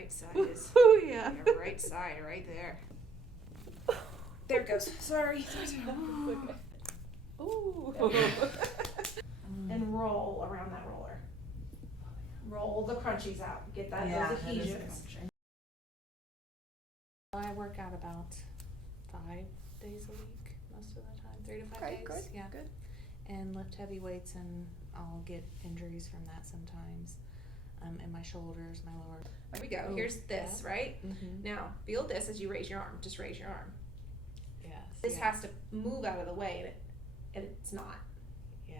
right side is. Oh, yeah. Your right side, right there. There it goes. Sorry. Okay. Ooh. And roll around that roller. Roll the crunchies out. Get that those adhesions. I work out about 5 days a week most of the time, 3 to 5 days. Good. Yeah. Good. And lift heavy weights, and I'll get injuries from that sometimes. In my shoulders, my lower. There we go. Oh, Here's this, right? Mm-hmm. Now, feel this as you raise your arm. Just raise your arm. Yes. This has to move out of the way, and it's not. Yeah.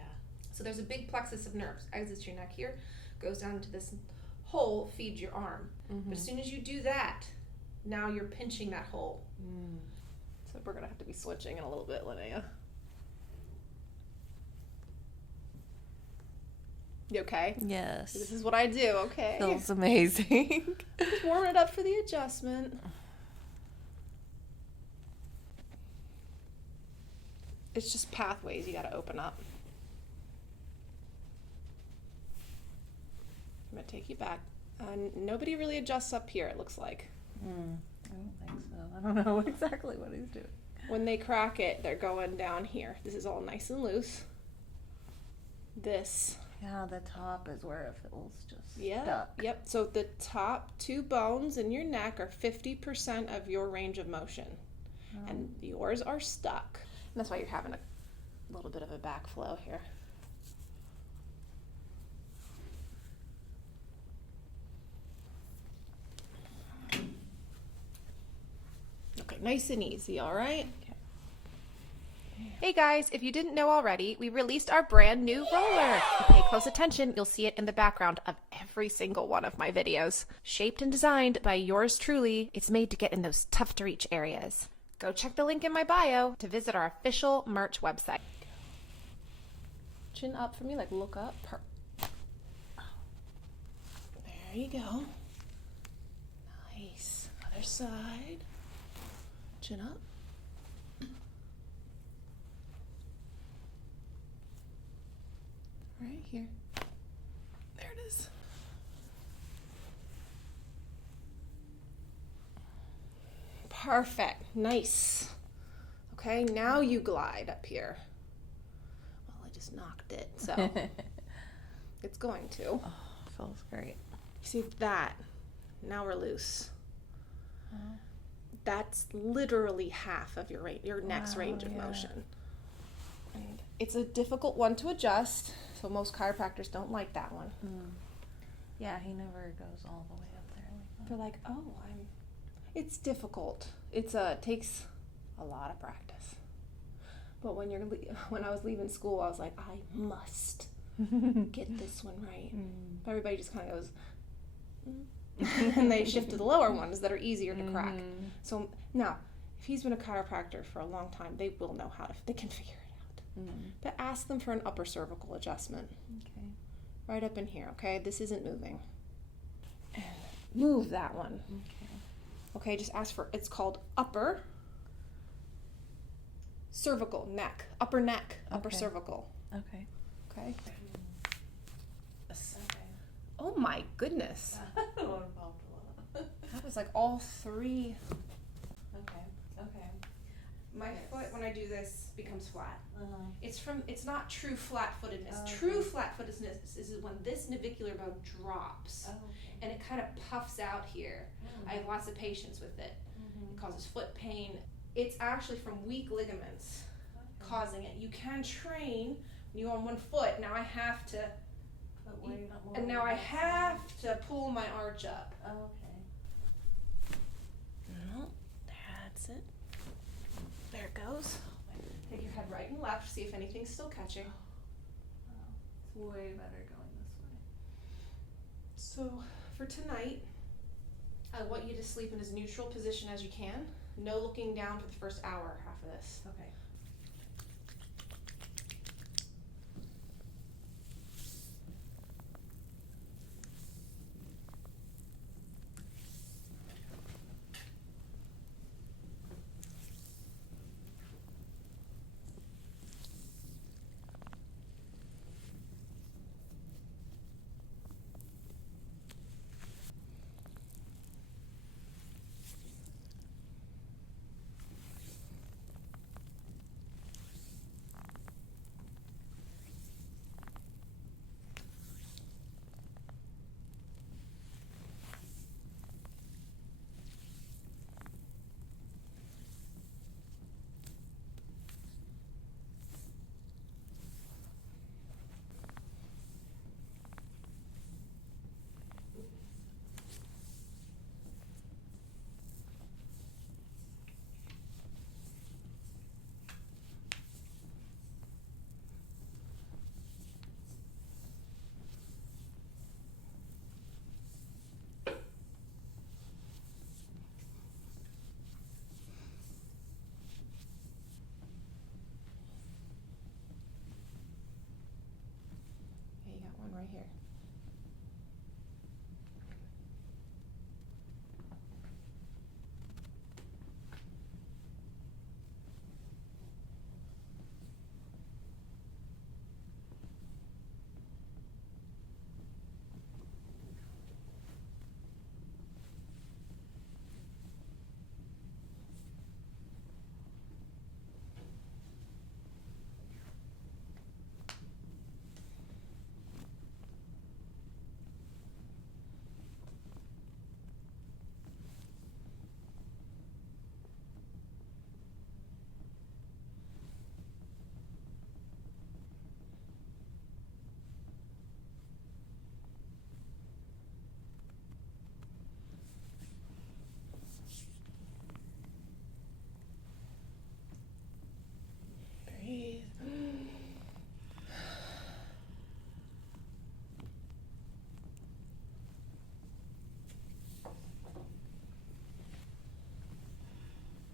So there's a big plexus of nerves. Exits your neck here, goes down into this hole, feeds your arm. Mm-hmm. But as soon as you do that, now you're pinching that hole. Mm. So we're going to have to be switching in a little bit, Linnea. You okay? Yes. This is what I do, okay? Feels amazing. Just warm it up for the adjustment. It's just pathways you got to open up. I'm going to take you back. Nobody really adjusts up here, it looks like. I don't think so. I don't know exactly what he's doing. When they crack it, they're going down here. This is all nice and loose. This. Yeah, the top is where it feels just Yeah. stuck. Yep. So the top 2 bones in your neck are 50% of your range of motion. Oh. And yours are stuck. And that's why you're having a little bit of a backflow here. Okay, nice and easy, all right? Hey guys, if you didn't know already, we released our brand new roller. If you pay close attention, you'll see it in the background of every single one of my videos. Shaped and designed by yours truly, it's made to get in those tough to reach areas. Go check the link in my bio to visit our official merch website. Chin up for me, like look up. There you go. Nice. Other side. Chin up. Right here. There it is. Perfect. Nice. Okay, now you glide up here. Well, I just knocked it, so it's going to. Oh, feels great. See that? Now we're loose. Oh. That's literally half of your next range of motion. And it's a difficult one to adjust, so most chiropractors don't like that one. Yeah, he never goes all the way up there like that. They're like, oh, it's difficult. It takes a lot of practice. But when I was leaving school, I was like, I must get this one right. Everybody just kind of goes, and they shift to the lower ones that are easier to crack. So now, if he's been a chiropractor for a long time, they will know they can figure it out. But ask them for an upper cervical adjustment. Okay. Right up in here, okay? This isn't moving. And move that one. Okay, just ask for, it's called upper cervical neck. Upper neck, upper cervical. Okay. Okay? Oh my goodness. That was like all 3. Okay. My foot, when I do this, becomes flat. It's not true flat-footedness. Oh, okay. True flat-footedness is when this navicular bone drops and it kind of puffs out here. I have lots of patients with it. It causes foot pain. It's actually from weak ligaments causing it. You can train when you're on one foot. Now I have to, and now I have to pull my arch up. No, that's it. There it goes. Take your head right and left. See if anything's still catching. It's way better going this way. So for tonight, I want you to sleep in as neutral position as you can. No looking down for the first hour after this. Okay. one right here. Breathe.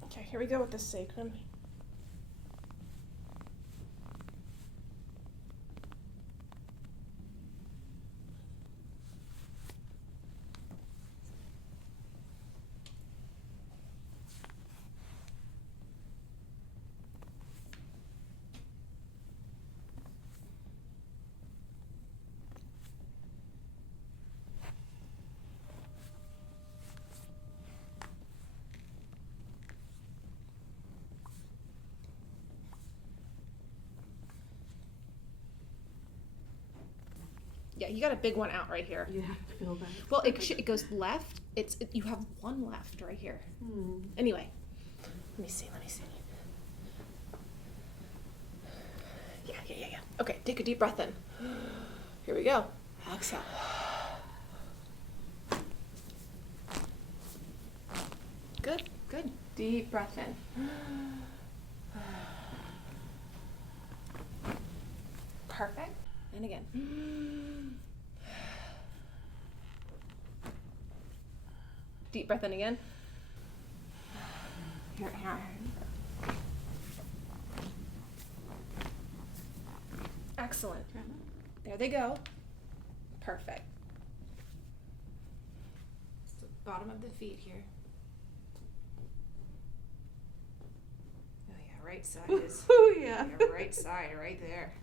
Okay, here we go with the sacrum. Yeah, you got a big one out right here. Yeah, I feel that. Well, it goes left. You have one left right here. Anyway, let me see. Yeah. Okay, take a deep breath in. Here we go. Exhale. Good. Deep breath in. Perfect. And again. Deep breath in again. Here. Excellent. There they go. Perfect. It's the bottom of the feet here. Oh yeah, right side is. Oh yeah. Right side, right there.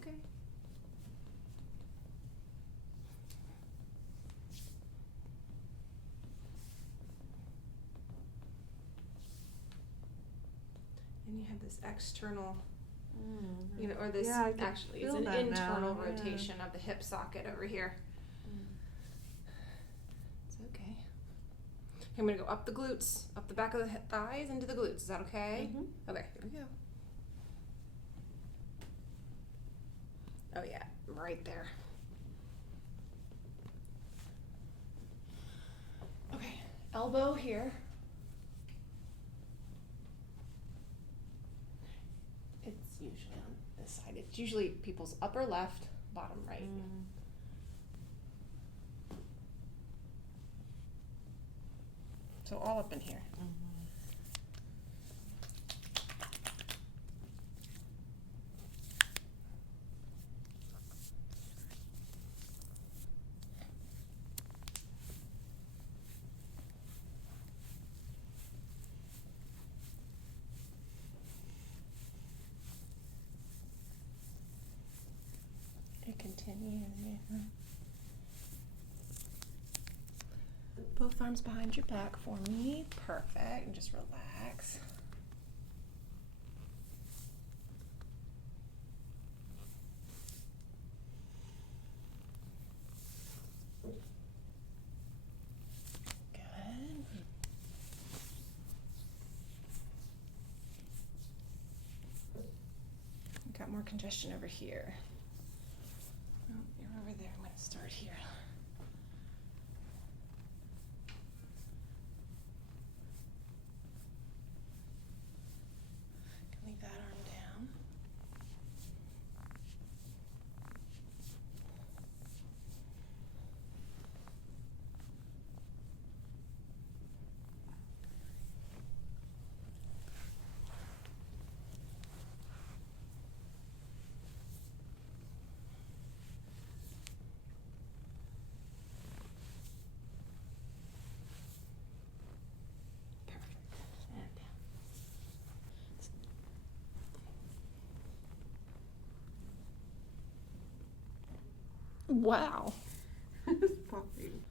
Okay. And you have this external, or this actually is an internal rotation of the hip socket over here. It's okay. I'm going to go up the glutes, up the back of the thighs, into the glutes. Is that okay? Okay, here we go. Oh yeah, right there. Okay, elbow here. It's usually on this side. It's usually people's upper left, bottom right. So all up in here. It continues. Both arms behind your back for me. Perfect. And just relax. Good. Got more congestion over here. Oh, you're over there. I'm going to start here. Leave that arm down. Wow. Puppy.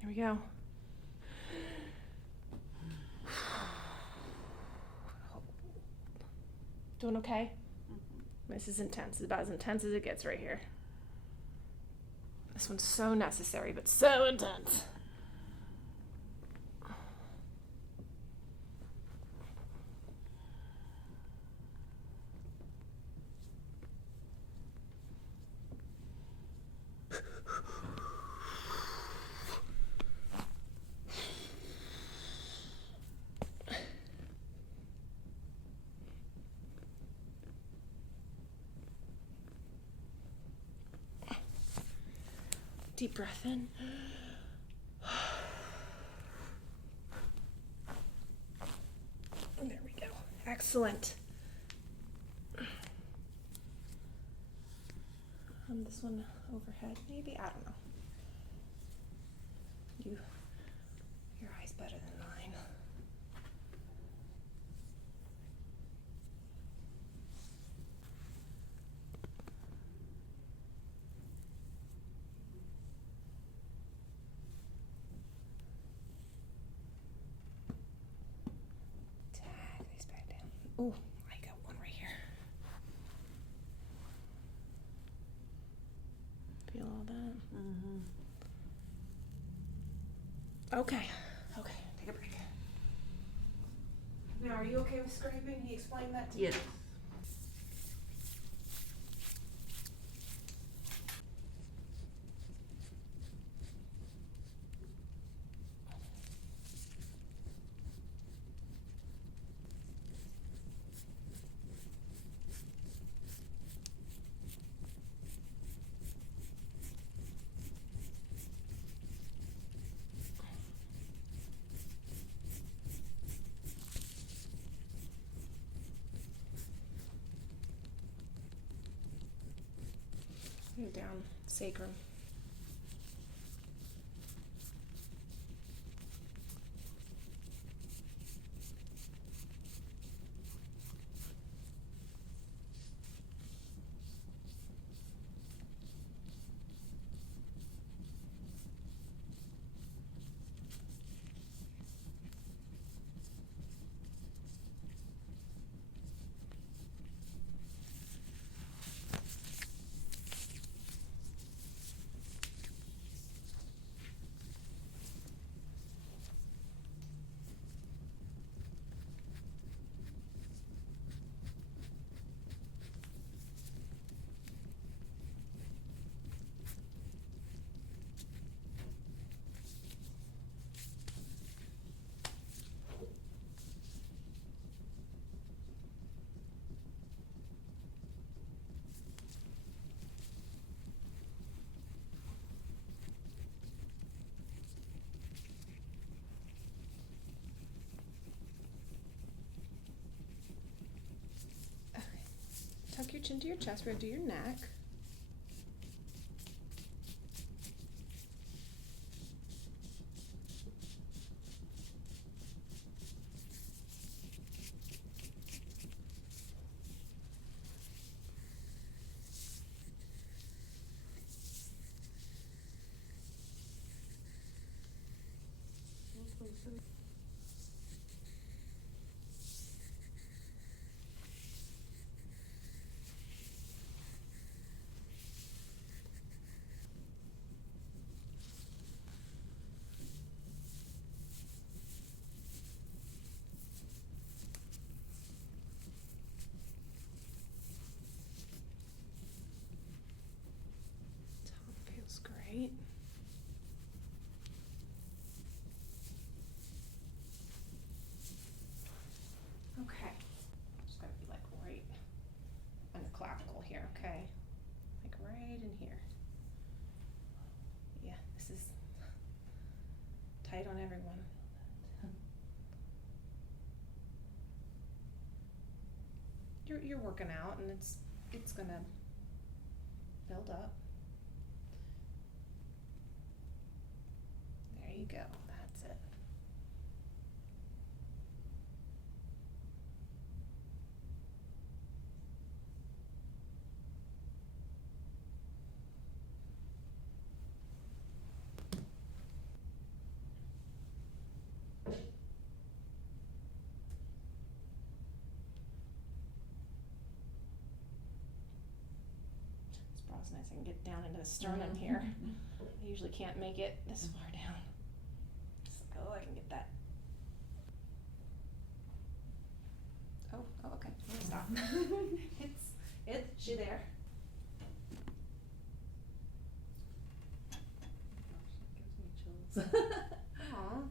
Here we go. Doing okay? This is intense. It's about as intense as it gets right here. This one's so necessary, but so intense. Deep breath in. There we go. Excellent. This one overhead, maybe? I don't know. Your eye's better than mine. Tag these back down. Ooh, I got one right here. Feel all that? Mm-hmm. Okay, take a break. Now, are you okay with scraping? He explained that to you? Yes. Go down sacrum. Tuck your chin to your chest. We're going to do your neck. Top feels great. Okay. Just gotta be like right on the clavicle here, okay? Like right in here. Yeah, this is tight on everyone. You're working out, and it's gonna build up. go. That's it. This bra's nice. I can get down into the sternum here. I usually can't make it this far down. Oh, I can get that. Oh, okay. I'm gonna stop. She there. Gives me chills. Aw.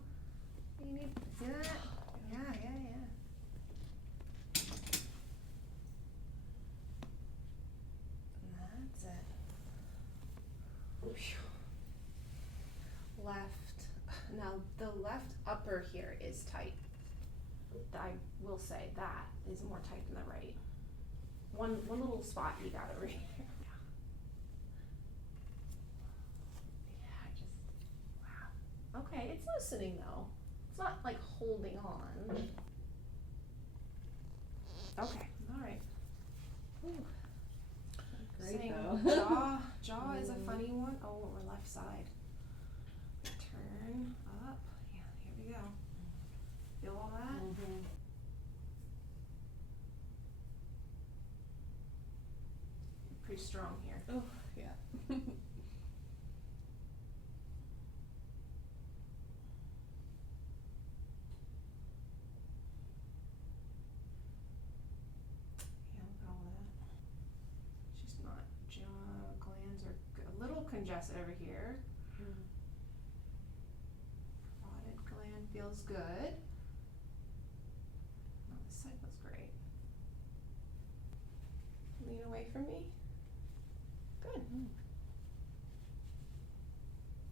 You need to see that? Yeah. And that's it. Whew. Left. Now the left upper here is tight. I will say that is more tight than the right. One little spot you got over here. Wow. Okay, it's loosening though. It's not like holding on. Okay, all right. Whew. Great Same. though. Jaw is a funny one. Oh, we're left side. Turn up. Yeah, here we go. Feel all that? Mm-hmm. Pretty strong here. Oh, yeah. Yeah, look at all of that. She's not. Jaw glands are a little congested over here. Parotid gland feels good. Oh, this side feels great. Lean away from me. Good.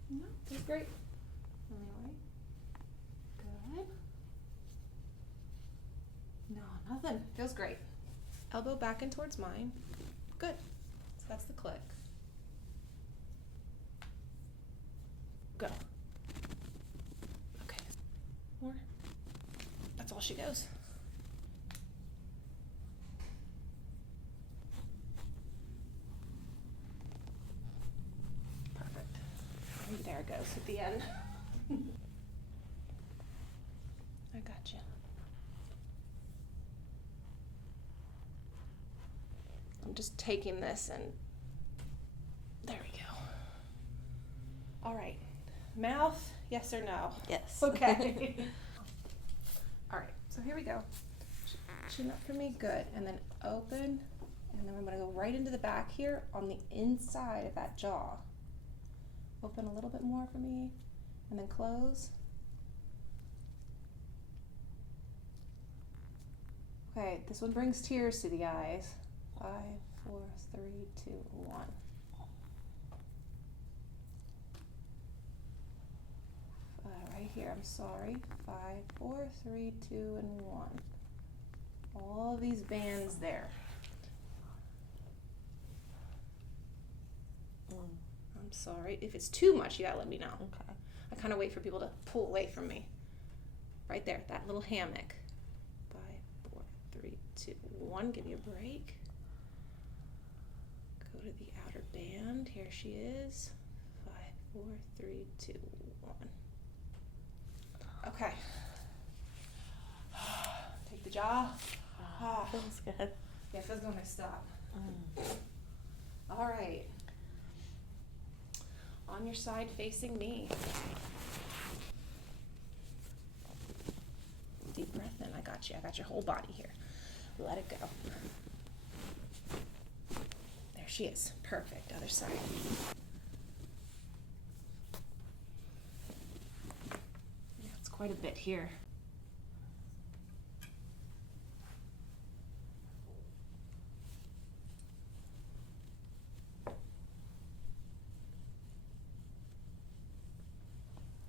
No, feels great. Lean away. Good. No, nothing. Feels great. Elbow back and towards mine. Good. So that's the click. Go. Okay. More. That's all she goes. Perfect. And there it goes at the end. I got you. I'm just taking this and there we go. All right. Mouth, yes or no? Yes. Okay. All right, so here we go. Chin up for me, good. And then open, and then I'm gonna go right into the back here on the inside of that jaw. Open a little bit more for me, and then close. Okay, this one brings tears to the eyes. 5, 4, 3, 2, 1. Right here, I'm sorry. 5, 4, 3, 2, and 1. All these bands there. I'm sorry. If it's too much, you gotta let me know. Okay. I kind of wait for people to pull away from me. Right there, that little hammock. 5, 4, 3, 2, 1. Give you a break. Go to the outer band. Here she is. 5, 4, 3, 2, 1. Okay. Take the jaw. Feels good. Yeah, it feels good when I stop. All right. On your side facing me. Deep breath in. I got you. I got your whole body here. Let it go. There she is. Perfect. Other side. Yeah, it's quite a bit here.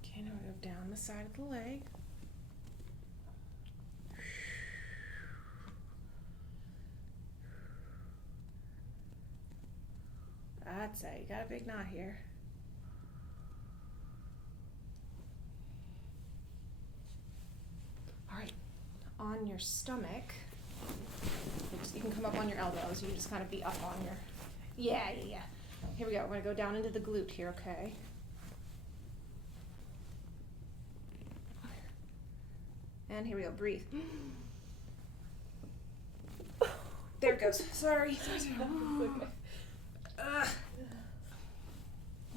Okay, now we go down the side of the leg. That's it. You got a big knot here. on your stomach. You can come up on your elbows. You can just kind of be up on your. Yeah. Here we go. We're gonna go down into the glute here, okay? And here we go. Breathe. There it goes. Sorry.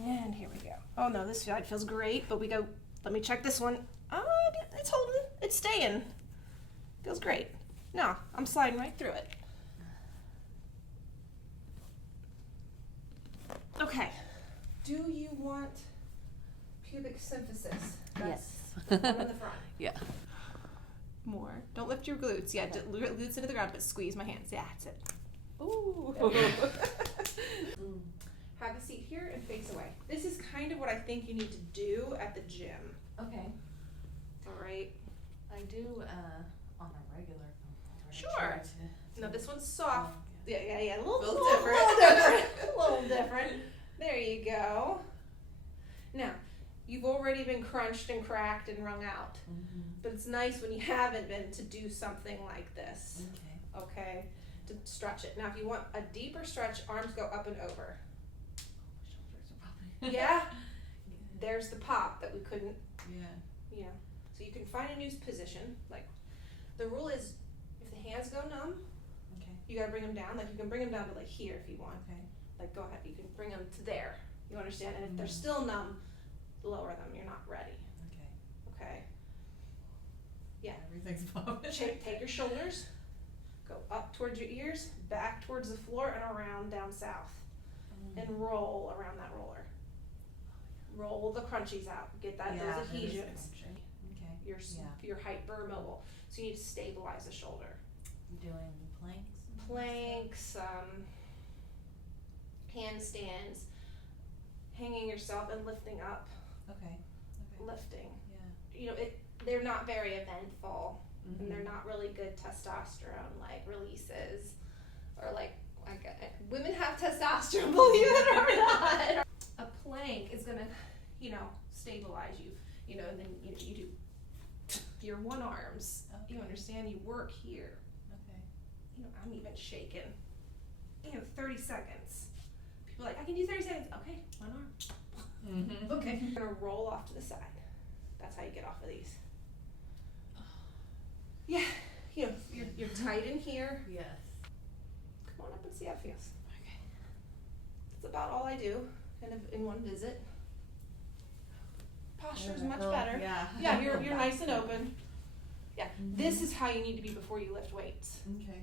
And here we go. Oh no, this side feels great, but we go. Let me check this one. Oh, it's holding. It's staying. Feels great. No, I'm sliding right through it. Okay. Do you want pubic symphysis? Yes. The one in the front. Yeah. More. Don't lift your glutes. Yeah, glutes into the ground, but squeeze my hands. Yeah, that's it. Ooh. Have a seat here and face away. This is kind of what I think you need to do at the gym. Okay. All right. I do on a regular. Sure. No, this one's soft. Yeah. A little different. A little different. There you go. Now, you've already been crunched and cracked and wrung out. Mm-hmm. But it's nice when you haven't been to do something like this. Okay? To stretch it. Now, if you want a deeper stretch, arms go up and over. Shoulders are probably. Yeah? There's the pop that we couldn't. Yeah. So you can find a new position. Like, the rule is, if the hands go numb, Okay. you gotta bring them down. Like, you can bring them down to like here if you want. Okay. Like, go ahead. You can bring them to there. You understand? And if they're still numb, lower them. You're not ready. Okay. Okay? Yeah. Everything's popping. Take your shoulders, go up towards your ears, back towards the floor, and around down south. And roll around that roller. Roll the crunchies out. Get those adhesions. Okay. You're hypermobile. So you need to stabilize the shoulder. Doing planks? Planks, handstands, hanging yourself and lifting up. Okay. Lifting. Yeah. You know, they're not very eventful. Mm-hmm. And they're not really good testosterone like releases, or like women have testosterone, believe it or not. A plank is gonna, stabilize you, and then you do your one arms. Okay. You understand? You work here. Okay. I'm even shaking. 30 seconds. People are like, I can do 30 seconds. Okay, one arm. Mm-hmm. Okay. You're gonna roll off to the side. That's how you get off of these. Yeah, you're tight in here. Yes. Come on up and see how it feels. Okay. That's about all I do in one visit. Posture's much Oh, better. Yeah. Yeah, you're nice and open. Yeah, Mm-hmm. this is how you need to be before you lift weights. Okay.